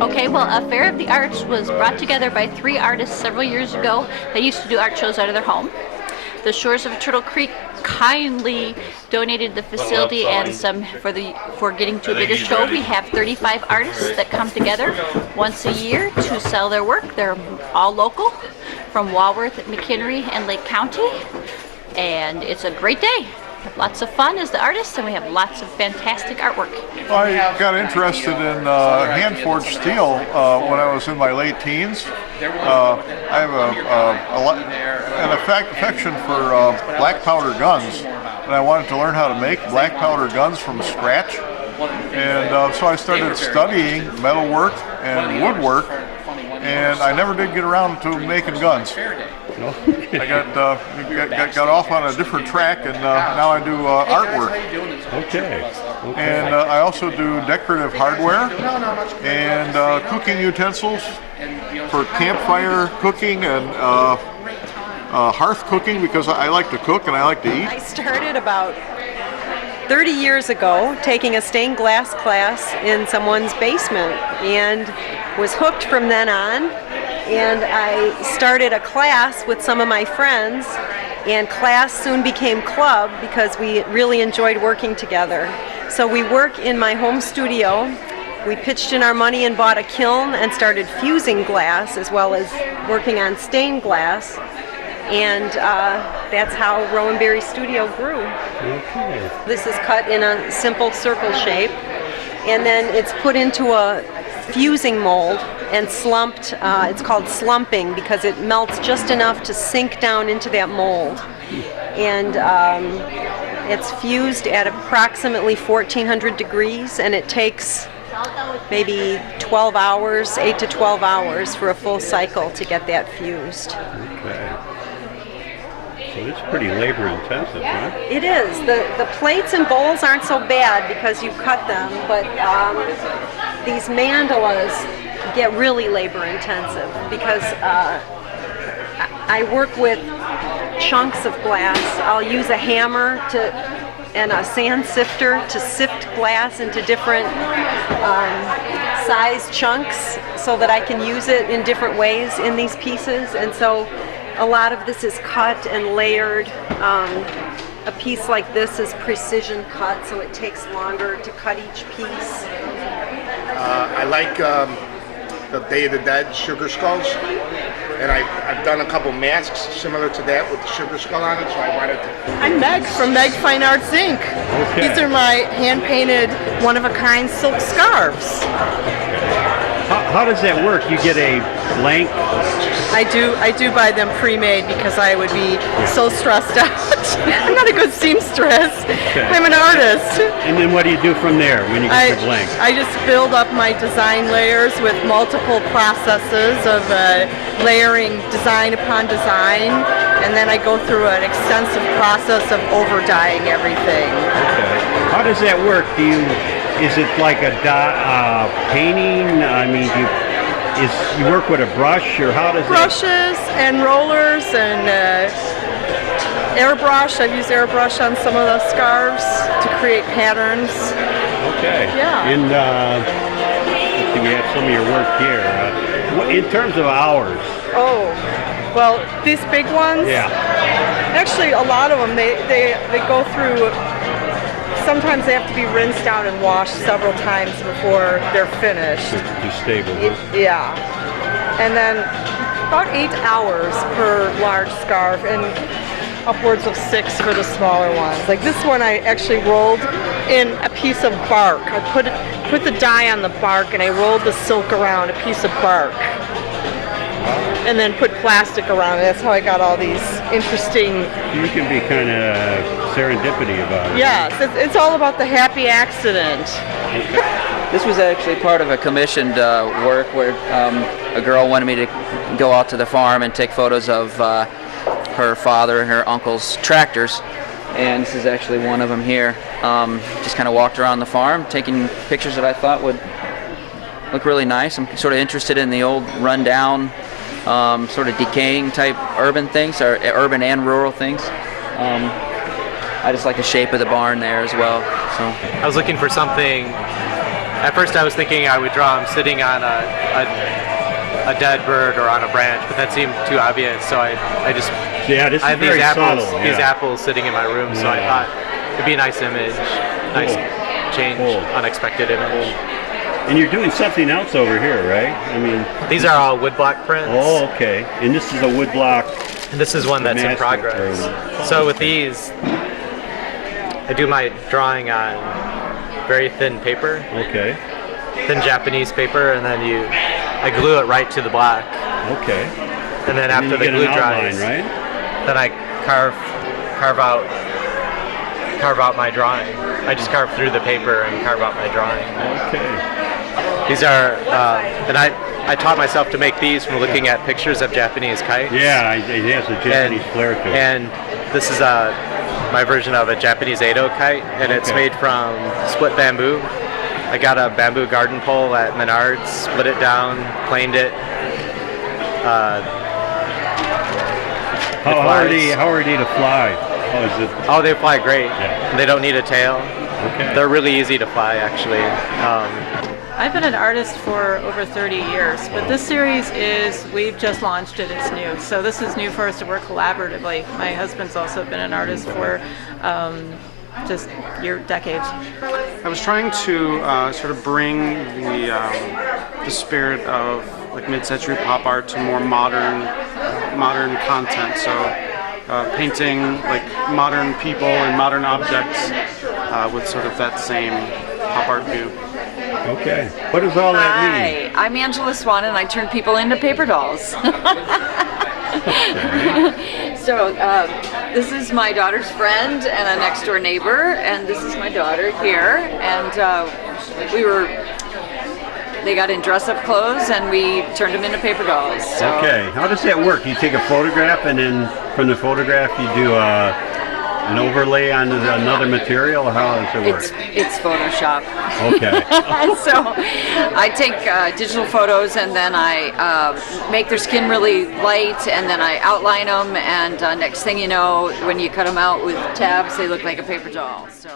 Okay, well, a Fair of the Arts was brought together by 3 artists several years ago. They used to do art shows out of their home. The Shores of Turtle Creek kindly donated the facility and some for getting to a bigger show. We have 35 artists that come together once a year to sell their work. They're all local from Walworth, McHenry, and Lake County, and it's a great day. Lots of fun as the artists, and we have lots of fantastic artwork. I got interested in hand-forged steel when I was in my late teens. I have an affection for black powder guns, and I wanted to learn how to make black powder guns from scratch. And so I started studying metalwork and woodwork, and I never did get around to making guns. I got off on a different track, and now I do artwork. Okay. And I also do decorative hardware and cooking utensils for campfire cooking and hearth cooking, because I like to cook and I like to eat. I started about 30 years ago taking a stained glass class in someone's basement and was hooked from then on. And I started a class with some of my friends, and class soon became club because we really enjoyed working together. So we work in my home studio. We pitched in our money and bought a kiln and started fusing glass as well as working on stained glass. And that's how Rowan Berry Studio grew. Okay. This is cut in a simple circle shape, and then it's put into a fusing mold and slumped. It's called slumping because it melts just enough to sink down into that mold. And it's fused at approximately 1400 degrees, and it takes maybe 12 hours, 8 to 12 hours for a full cycle to get that fused. Okay. So it's pretty labor intensive, huh? It is. The plates and bowls aren't so bad because you cut them, but these mandalas get really labor intensive because I work with chunks of glass. I'll use a hammer and a sand sifter to sift glass into different size chunks so that I can use it in different ways in these pieces. And so a lot of this is cut and layered. A piece like this is precision cut, so it takes longer to cut each piece. I like the Day of the Dead sugar skulls, and I've done a couple masks similar to that with the sugar skull on it, so I wanted to... I'm Meg from Meg Fine Arts Inc. Okay. These are my hand-painted, one-of-a-kind silk scarves. How does that work? You get a blank? I do buy them pre-made because I would be so stressed out. I'm not a good seamstress. Okay. I'm an artist. And then what do you do from there when you get your blank? I just build up my design layers with multiple processes of layering design upon design, and then I go through an extensive process of over-dyeing everything. Okay. How does that work? Is it like a painting? I mean, you work with a brush, or how does brushes and rollers and airbrush. I've used airbrush on some of the scarves to create patterns. Okay. Yeah. And we have some of your work here. In terms of hours. Oh, well, these big ones. Yeah. Actually, a lot of them they go through. Sometimes they have to be rinsed out and washed several times before they're finished. To stable. Yeah. And then about 8 hours per large scarf and upwards of 6 for the smaller ones. Like this one I actually rolled in a piece of bark. I put the dye on the bark and I rolled the silk around a piece of bark. And then put plastic around it. That's how I got all these interesting... You can be kind of serendipity about it. Yes, it's all about the happy accident. This was actually part of a commissioned work where a girl wanted me to go out to the farm and take photos of her father and her uncle's tractors. And this is actually one of them here. Just kind of walked around the farm taking pictures that I thought would look really nice. I'm sort of interested in the old rundown, sort of decaying type urban things, or urban and rural things. I just like the shape of the barn there as well. So I was looking for something At first I was thinking I would draw him sitting on a dead bird or on a branch, but that seemed too obvious, so I just Yeah, this I is have very subtle. these Yeah. apples sitting in my room, so I thought it'd be a nice image, nice change, unexpected image. And you're doing something else over here, right? I mean, These are all woodblock prints. oh, okay. And this is a woodblock. And this is one that's in progress. So with these, I do my drawing on very thin paper, Okay. thin Japanese paper, and then I glue it right to the block. Okay. And then And after then the you get glue an outline, dries, right? then I carve out my drawing. I just carve through the paper and carve out my drawing. Okay. These are, and I taught myself to make these from looking at pictures of Japanese kites. Yeah, it has a Japanese flair to it. And this is my version of a Japanese Edo kite, and it's made from split bamboo. I got a bamboo garden pole at Menards, split it down, planed it. How are they to fly? Oh, is it? Oh, they fly great. Yeah. They don't need a tail. Okay. They're really easy to fly, actually. I've been an artist for over 30 years, but this series we've just launched it, it's new. So this is new for us to work collaboratively. My husband's also been an artist for just decades. I was trying to sort of bring the spirit of like mid-century pop art to more modern content. So painting like modern people and modern objects with sort of that same pop art view. Okay. What does all that mean? Hi, I'm Angela Swan, and I turn people into paper dolls. So this is my daughter's friend and a next door neighbor, and this is my daughter here. And they got in dress-up clothes, and we turned them into paper dolls. So. Okay. How does that work? You take a photograph, and then from the photograph you do an overlay on another material? How does it work? It's Photoshop. Okay. So I take digital photos, and then I make their skin really light, and then I outline them, and next thing you know, when you cut them out with tabs, they look like a paper doll. So.